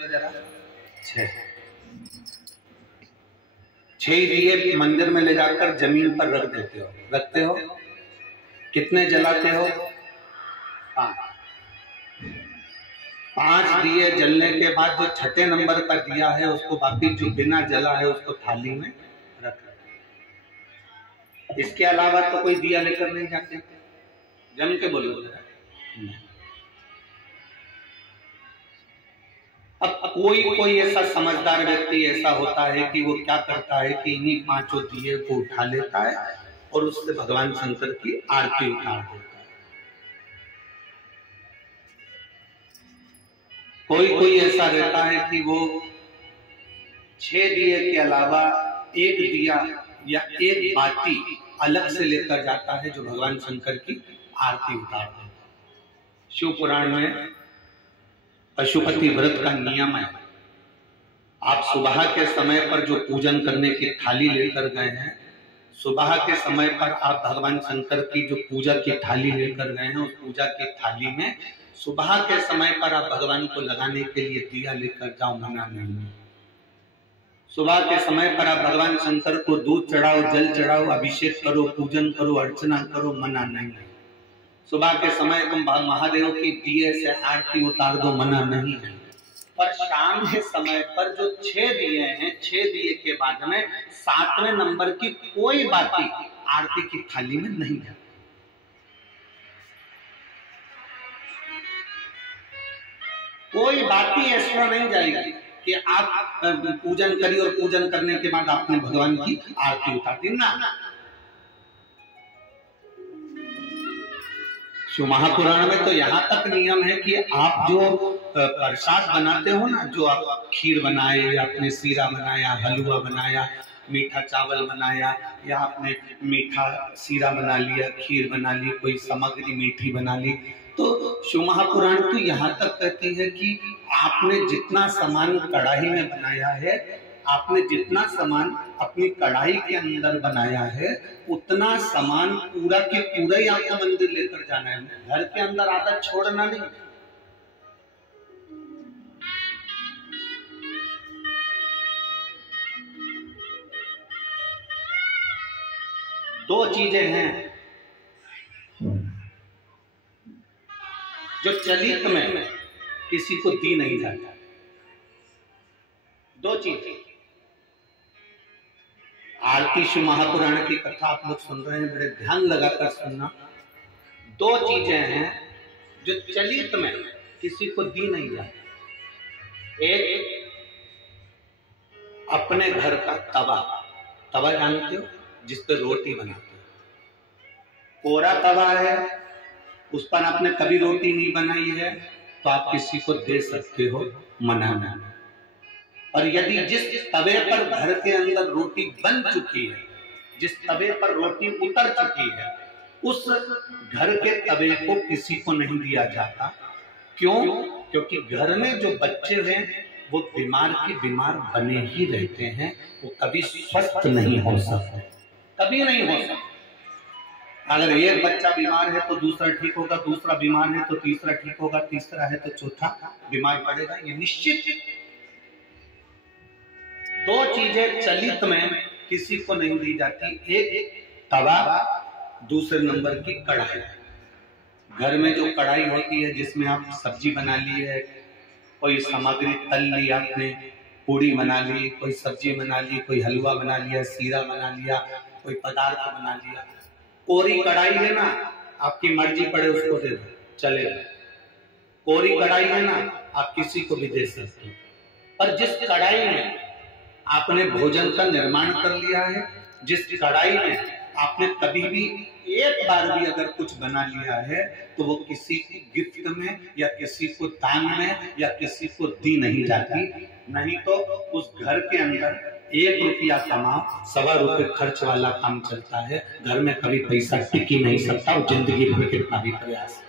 जरा छह दिए मंदिर में ले जाकर जमीन पर रख देते हो, रखते हो। कितने जलाते हो? 5 दिए जलने के बाद जो छठे नंबर का दिया है उसको बाकी जो बिना जला है उसको थाली में रख। इसके अलावा तो कोई दिया लेकर नहीं जाते। जम के बोलो जरा। अब कोई ऐसा समझदार व्यक्ति ऐसा होता है कि वो क्या करता है कि इन्हीं 5 दिए को उठा लेता है और उससे भगवान शंकर की आरती उतार देता है। कोई ऐसा रहता है कि वो 6 दिए के अलावा 1 दिया या 1 बाती अलग से लेकर जाता है जो भगवान शंकर की आरती उतार देता है। शिव पुराण में पशुपति व्रत का नियम है। आप सुबह के समय पर जो पूजन करने की थाली लेकर गए हैं, सुबह के समय पर आप भगवान शंकर की जो पूजा की थाली लेकर गए हैं, उस पूजा की थाली में सुबह के समय पर आप भगवान को लगाने के लिए दिया लेकर जाओ, मना नहीं है। सुबह के समय पर आप भगवान शंकर को दूध चढ़ाओ, जल चढ़ाओ, अभिषेक करो, पूजन करो, अर्चना करो, मना नहीं है। सुबह के समय तुम महादेव की दिए से आरती उतार दो, मना नहीं है। पर शाम के समय पर जो 6 दिए हैं, 6 दिए के बाद में 7वें नंबर की कोई बाती आरती की थाली में नहीं है। कोई बाती ऐसा नहीं जाएगी कि आप पूजन करिए और पूजन करने के बाद आपने भगवान की आरती उतार दी ना। शिव महापुराण में तो यहाँ तक नियम है कि आप जो प्रसाद बनाते हो ना, जो आप खीर बनाए या आपने सीरा बनाया, हलवा बनाया, मीठा चावल बनाया या आपने मीठा सीरा बना लिया, खीर बना ली, कोई सामग्री मीठी बना ली, तो शिव महापुराण तो यहाँ तक कहती है कि आपने जितना सामान कढ़ाई में बनाया है, आपने जितना सामान अपनी कढ़ाई के अंदर बनाया है, उतना सामान पूरा के पूरा ही आपको मंदिर लेकर जाना है। घर के अंदर आधा छोड़ना नहीं। दो चीजें हैं जो चलित में किसी को दी नहीं जाता। 2 चीजें। आरती शिव महापुराण की कथा आप लोग सुन रहे हैं, बड़े ध्यान लगाकर सुनना। 2 चीजें हैं जो चलित में किसी को दी नहीं जाती। एक अपने घर का तवा जानते हो, जिस पर रोटी बनाते हो। कोरा तवा है, उस पर आपने कभी रोटी नहीं बनाई है तो आप किसी को दे सकते हो, मना नहीं। और यदि जिस तवे पर घर के अंदर रोटी बन चुकी है, जिस तवे पर रोटी उतर चुकी है, उस घर के तवे को किसी को नहीं दिया जाता। क्यों? क्योंकि घर में जो बच्चे हैं वो बीमार के बीमार बने ही रहते हैं, वो कभी स्वस्थ नहीं हो सकते, कभी नहीं हो सकते। अगर एक बच्चा बीमार है तो दूसरा ठीक होगा, दूसरा बीमार है तो तीसरा ठीक होगा, तीसरा है तो चौथा बीमार पड़ेगा, ये निश्चित। 2 चीजें चलित में किसी को नहीं दी जाती। एक तवा, दूसरे नंबर की कढ़ाई। घर में जो कढ़ाई होती है जिसमें आप सब्जी बना ली है, कोई सामग्री तल ली आपने, पूड़ी बना ली, कोई सब्जी बना ली, कोई हलवा बना लिया, सीरा बना लिया, कोई पदार्थ बना लिया। कोरी कढ़ाई है ना, आपकी मर्जी पड़े उसको दे दो, चलेगा। कोरी कढ़ाई है ना, आप किसी को भी दे सकते हो। पर जिस कढ़ाई में आपने भोजन का निर्माण कर लिया है, जिस कढ़ाई में आपने कभी भी एक बार भी अगर कुछ बना लिया है, तो वो किसी को गिफ्ट में या किसी को दान में या किसी को दी नहीं जाती। नहीं तो उस घर के अंदर 1 रुपया कमाओ, 1.25 रुपये खर्च वाला काम चलता है। घर में कभी पैसा टिक ही नहीं सकता, और जिंदगी भर कितना भी प्रयास,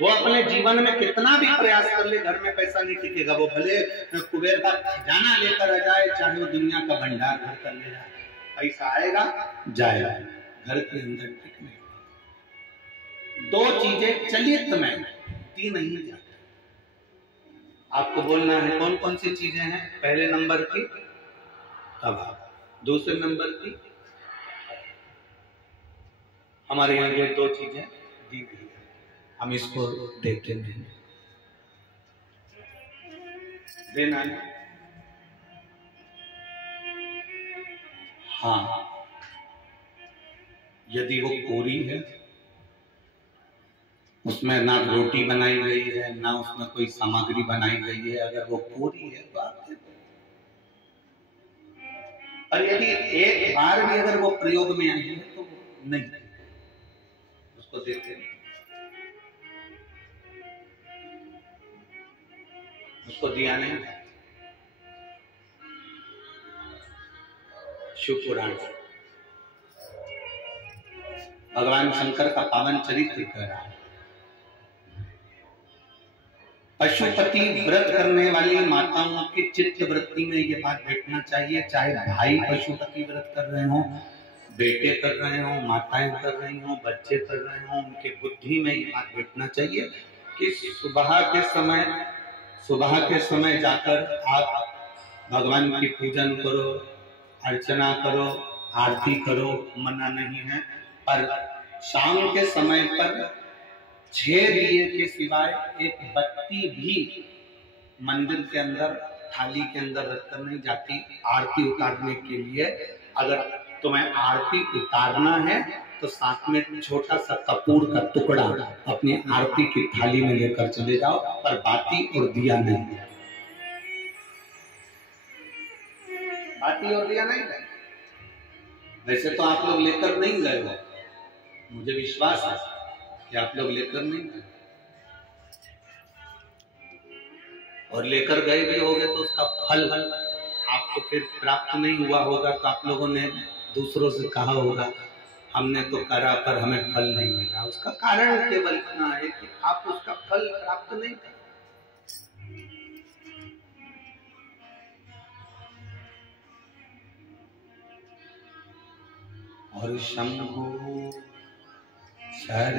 वो अपने जीवन में कितना भी प्रयास कर ले, घर में पैसा नहीं टिकेगा। वो भले कुबेर का खजाना लेकर आ जाए, चाहे वो दुनिया का भंडार घर कर ले जाए, पैसा आएगा जाएगा, घर के अंदर टिक नहीं। 2 चीजें चलित में दी नहीं जाती। आपको बोलना है कौन कौन सी चीजें हैं। पहले नंबर की हवा, दूसरे नंबर की हमारे यहाँ ये दो चीजें दी गई है, हम इसको देखते हैं, देना है। हाँ, यदि वो कोरी है, उसमें ना रोटी बनाई गई है ना उसमें कोई सामग्री बनाई गई है, अगर वो कोरी है तो आप और यदि एक बार भी अगर वो प्रयोग में आई है तो वो नहीं, उसको देखते हैं, उसको दिया नहीं। शिव पुराण भगवान शंकर का पावन चरित्र कह रहा है। पशुपति व्रत करने वाली माताओं के चित्त वृत्ति में ये बात बैठना चाहिए, चाहे भाई पशुपति व्रत कर रहे हो, बेटे कर रहे हो, माताएं कर रही हो, बच्चे कर रहे हो, उनके बुद्धि में ये बात बैठना चाहिए कि सुबह के समय जाकर आप भगवान की पूजन करो, अर्चना करो, आरती करो, मना नहीं है, पर शाम के समय पर 6 दिए के सिवाय एक बत्ती भी मंदिर के अंदर थाली के अंदर रखकर नहीं जाती आरती उतारने के लिए। अगर तुम्हें आरती उतारना है तो साथ में छोटा सा कपूर का टुकड़ा अपनी आरती की थाली में लेकर चले जाओ, पर बाती और दिया नहीं, बाती और दिया नहीं। वैसे तो आप लोग लेकर नहीं गए हो, मुझे विश्वास है कि आप लोग लेकर नहीं गए, और लेकर गए भी होगे तो उसका फल आपको फिर प्राप्त नहीं हुआ होगा, तो आप लोगों ने दूसरों से कहा होगा हमने तो करा पर हमें फल नहीं मिला। उसका कारण केवल इतना है कि आप उसका फल प्राप्त नहीं कर। और शंभो सर